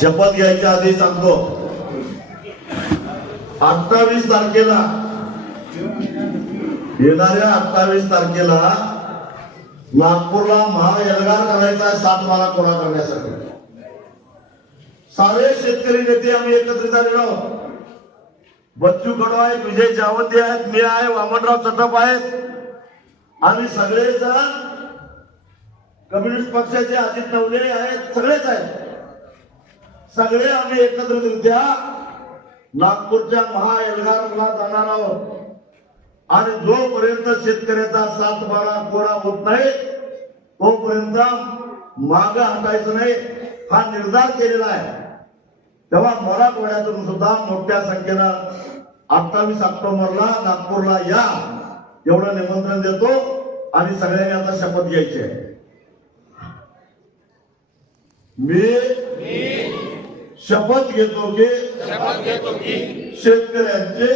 शपथ घ्यायच्या आधी सांगतो. अठ्ठावीस तारखेला येणाऱ्या अठ्ठावीस तारखेला नागपूरला महाएल्गार करायचा सात माला कोणा करण्यासाठी. सारे शेतकरी नेते आम्ही एकत्रित आलेलो आहोत. बच्चू कडू आहेत विजय जावंती आहेत मी आहे वामनराव चटप आहेत. आम्ही सगळेजण कम्युनिस्ट पक्षाचे अजित नवले आहेत सगळेच आहेत. सगळे आम्ही एकत्रितरित्या नागपूरच्या महाएल्गारला जाणार आहोत. आणि जोपर्यंत शेतकऱ्याचा सात बारा कोरा होत नाही तोपर्यंत माग हटायचं नाही हा निर्धार केलेला आहे. तेव्हा मराठवाड्यातून सुद्धा मोठ्या संख्येनं अठ्ठावीस ऑक्टोबरला नागपूरला या एवढं निमंत्रण देतो आणि सगळ्यांनी आता शपथ घ्यायची आहे. मी शपथ घेतो की शपथ घेतो की शेतकऱ्यांचे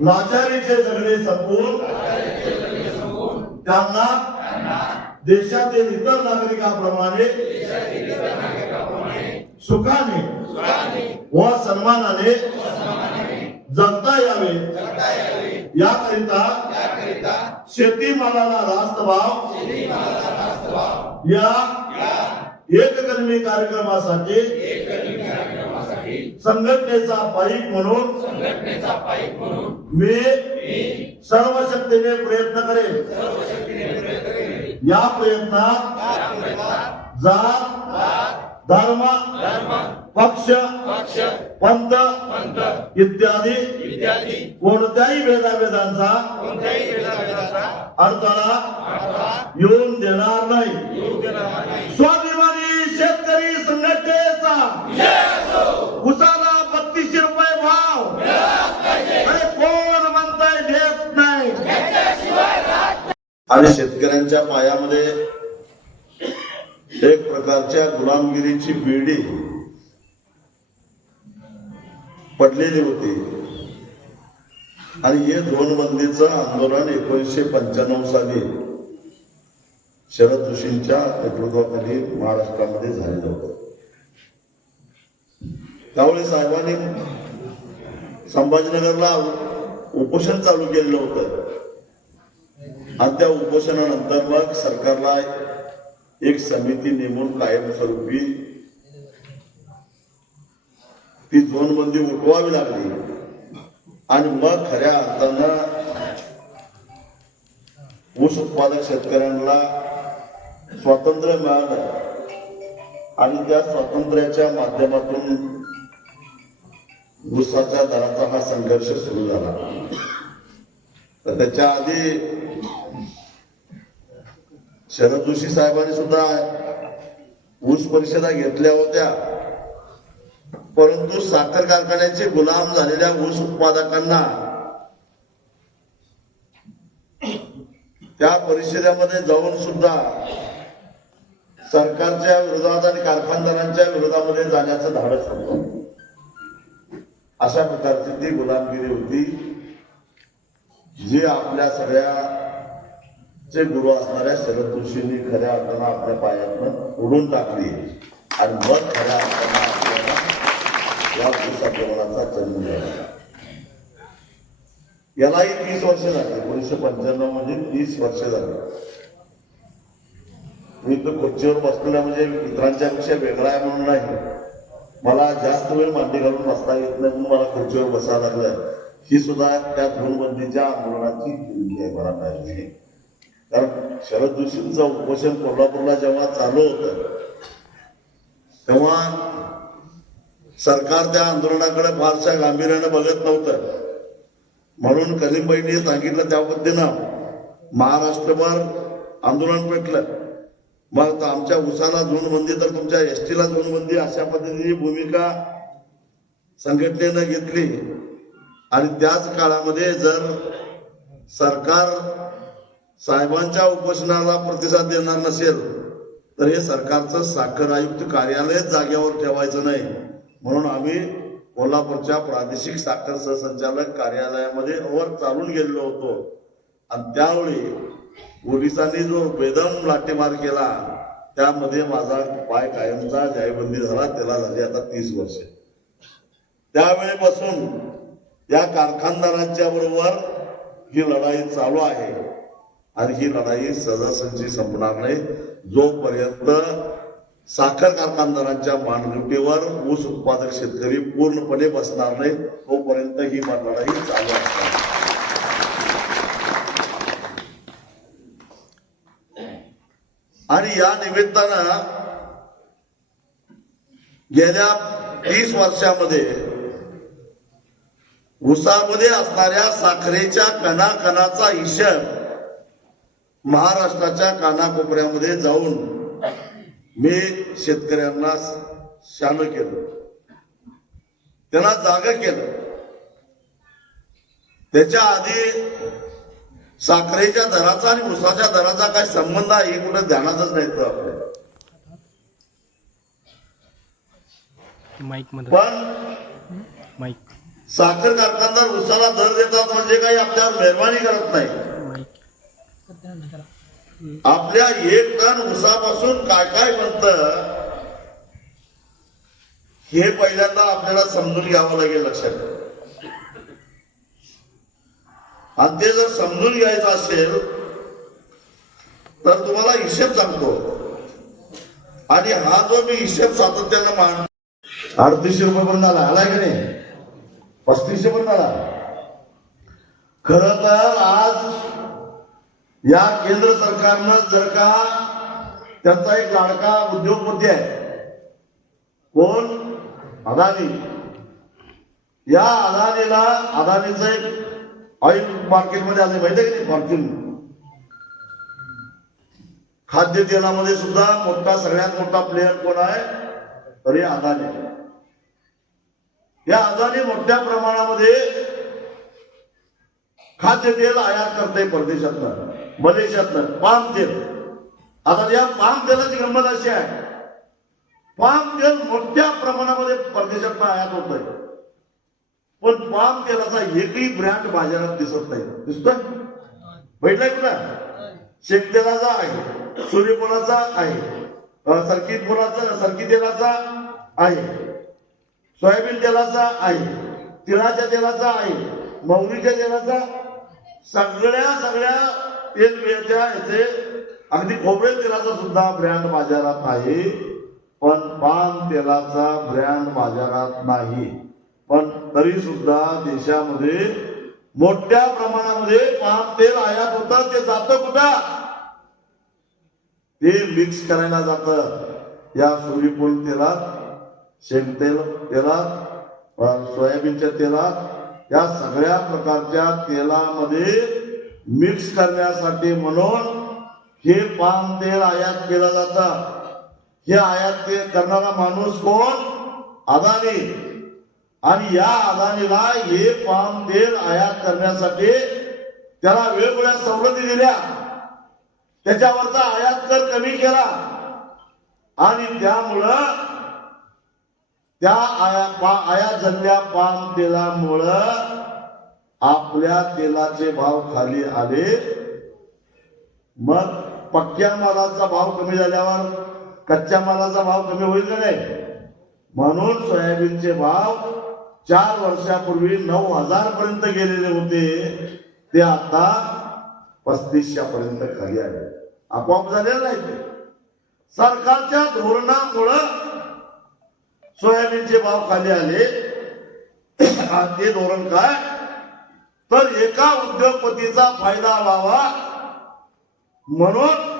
लाचारीचे जगणे संपवून त्यांना देशातील इतर नागरिकांप्रमाणे सुखाने व सन्मानाने जगता यावे. याकरिता शेतीमालाला रास्त भाव. या एककर्मी कार्यक्रमासाठी संघटनेचा पाईक म्हणून मी सर्व शक्तीने प्रयत्न करेन. या प्रयत्नात जात धर्म पक्ष पंथ इत्यादी इत्यादी कोणत्याही भेदाभेदांचा अडथळा येऊन देणार नाही. स्वाभिमानी शेतकरी संघटनेचा उसाला बत्तीसशे रुपये भाव. अरे कोण म्हणताय घेत नाही. आणि शेतकऱ्यांच्या पायामध्ये एक प्रकारच्या गुलामगिरीची बेडी पडलेली होती. आणि हे दोन बंदीचं आंदोलन एकोणीसशे पंच्याण्णव साली शरद जोशींच्या नेतृत्वाखाली महाराष्ट्रामध्ये झालेलं होतं. त्यामुळे साहेबांनी संभाजीनगरला उपोषण चालू केलेलं होतं. आणि त्या उपोषणानंतर मग सरकारला एक समिती नेमून कायमस्वरूपी ती झोनबंदी उठवावी लागली. आणि मग खऱ्या अर्थानं ऊस उत्पादक शेतकऱ्यांना स्वातंत्र्य मिळालं आणि त्या स्वातंत्र्याच्या माध्यमातून ऊसाच्या दराचा हा संघर्ष सुरू झाला. तर त्याच्या आधी शरद जोशी साहेबांनी सुद्धा ऊस परिषदा घेतल्या होत्या. परंतु साखर कारखान्याचे गुलाम झालेल्या ऊस उत्पादकांना त्या परिषदेमध्ये जाऊन सुद्धा सरकारच्या विरोधात आणि कारखानदारांच्या विरोधामध्ये जाण्याचं धाडस होतं अशा प्रकारची ती गुलामगिरी होती जी आपल्या सगळ्या चे गुरु असणाऱ्या शरद जोशींनी खऱ्या अर्थानं आपल्या पायातनं उडून टाकली आणि मग खऱ्या अर्थानं आपल्याला या भूसंक्रमणाचा जन्म झाला यालाही तीस वर्ष झाली. एकोणीसशे पंच्याण्णव म्हणजे तीस वर्ष झाली. मी तो खुर्चीवर बसलेला म्हणजे मित्रांच्या पेक्षा वेगळा आहे म्हणून नाही. मला जास्त वेळ मांडी घालून बसता येत नाही म्हणून मला खुर्चीवर बसावं लागलं. ही सुद्धा त्या धूळबंदीच्या आंदोलनाची भूमिका आहे मला पाहिजे कारण शरद जोशींचं उपोषण कोल्हापूरला जेव्हा चालू होतं तेव्हा सरकार त्या आंदोलनाकडे फारशा गांभीर्याने बघत नव्हतं. म्हणून कलीमबाईंनी सांगितलं त्या पद्धतीनं महाराष्ट्रभर आंदोलन पेटलं. मग आमच्या उसाला झोनबंदी तर तुमच्या एस टीला झोनबंदी अशा पद्धतीची भूमिका संघटनेनं घेतली. आणि त्याच काळामध्ये जर सरकार साहेबांच्या उपोषणाला प्रतिसाद देणार नसेल तर हे सरकारचं साखर आयुक्त कार्यालयच जागेवर ठेवायचं नाही. म्हणून आम्ही कोल्हापूरच्या प्रादेशिक साखर सहसंचालक कार्यालयामध्ये वर चालून गेलेलो होतो. आणि त्यावेळी पोलिसांनी जो बेदम लाठीमार केला त्यामध्ये माझा पाय कायमचा जायबंदी झाला त्याला झाली आता तीस वर्ष. त्यावेळेपासून या कारखानदारांच्या बरोबर ही लढाई चालू आहे. आणि ही लढाई सहजासहजी संपणार नाही. जोपर्यंत साखर कारखानदारांच्या मानगुटीवर ऊस उत्पादक शेतकरी पूर्णपणे बसणार नाही तोपर्यंत ही लढाई चालू असणार. आणि या निमित्तानं गेल्या तीस वर्षामध्ये उसामध्ये असणाऱ्या साखरेच्या कणाकणाचा हिशेब महाराष्ट्राच्या कानाकोपऱ्यामध्ये जाऊन मी शेतकऱ्यांना शान केलं. त्यांना जाग केलं. त्याच्या आधी साखरेच्या दराचा आणि ऊसाच्या दराचा काय संबंध आहे हे कुठे ध्यानातच नाही पण साखर कारखानदार ऊसाला दर देतात म्हणजे काही आपल्यावर मेहरबानी करत नाही. आपल्या एक टन ऊसापासून काय काय बनतं हे पहिल्यांदा आपल्याला समजून घ्यावं लागेल लक्षात. आणि ते जर समजून घ्यायचं असेल तर तुम्हाला हिशेब सांगतो. आणि हा जो मी हिशेब सातत्यानं मान अडतीसशे रुपये पण आला आलाय का नाही? पस्तीसशे पण आला खर तर आज या केंद्र सरकारनं जर का त्यांचा एक लाडका उद्योगपती आहे कोण? अदानी. या अदानीला अदानीचं एक ऑइल मार्केटमध्ये आले माहिती आहे की नाही? खाद्य खाद्यतेलामध्ये सुद्धा मोठा सगळ्यात मोठा प्लेअर कोण आहे? तर हे अदानी. या अदानी मोठ्या प्रमाणामध्ये खाद्यतेल आयात करते परदेशातनं मलेशियातनं. पाम तेल. आता या पाम तेलाची गंमत अशी आहे. पाम तेल मोठ्या प्रमाणामध्ये परदेशातनं आयात होत आहे पण पाम तेलाचा एकही ब्रँड बाजारात दिसत नाही. दिसतोय? भेटलाय कुठं? शेततेलाचा आहे सूर्यफुलाचा आहे सरकी फुलाचा सरकी तेलाचा आहे सोयाबीन तेलाचा आहे तिळाच्या तेलाचा आहे मौरीच्या तेलाचा सगळ्या सगळ्या तेलबियाच्या याचे अगदी खोबरेल तेलाचा सुद्धा ब्रँड बाजारात आहे पण पाम तेलाचा ब्रँड बाजारात नाही. पण तरी सुद्धा देशामध्ये मोठ्या प्रमाणामध्ये पाम तेल आयात होतं ते जातं कुठं? ते मिक्स करायला जातं. या सूर्यफूल तेलात शेंगतेल तेलात सोयाबीनच्या तेलात या सगळ्या प्रकारच्या तेलामध्ये मिक्स करण्यासाठी म्हणून हे पाम तेल आयात केलं जातं. हे आयात करणारा माणूस कोण? अदानी. आणि या अदानीला हे पाम तेल आयात करण्यासाठी त्याला वेगवेगळ्या सवलती दिल्या. त्याच्यावरचा आयात कर कमी केला. आणि त्यामुळं त्या आया पा- आयात झालेल्या पाम तेलामुळं आपल्या तेलाचे भाव खाली आले. मग पक्क्या मालाचा भाव कमी झाल्यावर कच्च्या मालाचा भाव कमी होईल का नाही? म्हणून सोयाबीनचे भाव चार वर्षापूर्वी नऊ हजार पर्यंत गेलेले होते ते आता पस्तीसशे पर्यंत खाली आले. आपोआप झालेलं नाही ते. सरकारच्या धोरणामुळं सोयाबीनचे भाव खाली आले. ते धोरण काय? तर एका उद्योगपतीचा फायदा व्हावा म्हणून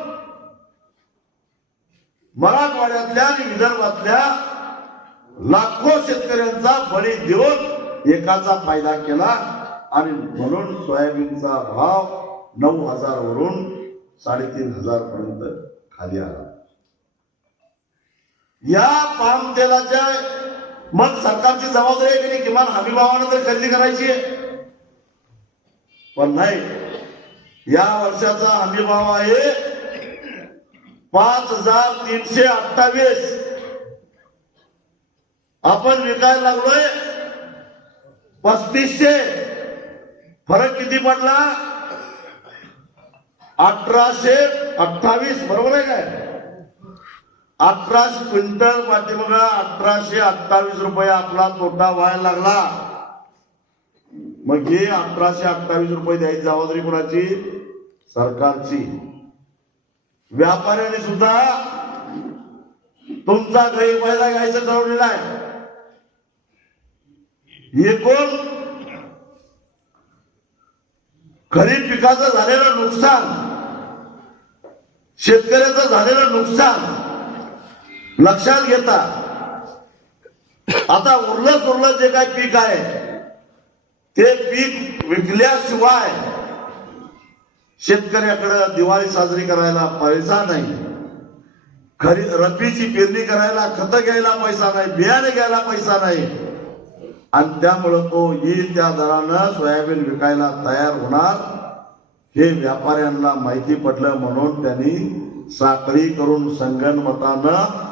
मराठवाड्यातल्या आणि विदर्भातल्या लाखो शेतकऱ्यांचा बळी देऊन एकाचा फायदा केला आणि म्हणून सोयाबीनचा भाव नऊ हजार वरून साडेतीन हजार पर्यंत खाली आला. या पाम तेलाच्या मग सरकारची जबाबदारी आहे की किमान हमी भावानं तर खरेदी करायची आहे. पण नाही या वर्षाचा हमी भाव आहे पाच हजार तीनशे अठ्ठावीस. आपण विकायला लागलोय. पस्तीसशे. फरक किती पडला? अठराशे अठ्ठावीस. बरोबर आहे काय? अठराशे क्विंटल पाठीमाग अठराशे अठ्ठावीस रुपये आपला तोटा व्हायला लागला. मग हे अठराशे अठ्ठावीस रुपये द्यायची जबाबदारी कोणाची? सरकारची. व्यापाऱ्याने सुद्धा तुमचा गैरफायदा घ्यायचा ठरवलेला आहे. हे कोण? खरीप पिकाचं झालेलं नुकसान शेतकऱ्याचं झालेलं नुकसान लक्षात घेता. आता उरलं सुरलं जे काय पीक आहे ते पीक विकल्याशिवाय शेतकऱ्याकडं दिवाळी साजरी करायला पैसा नाही. खरी रब्बीची पेरणी करायला खत घ्यायला पैसा नाही बियाणे घ्यायला पैसा नाही. आणि त्यामुळं तो येईल त्या दरानं सोयाबीन विकायला तयार होणार. हे व्यापाऱ्यांना माहिती पडलं म्हणून त्यांनी साखळी करून संगणमतानं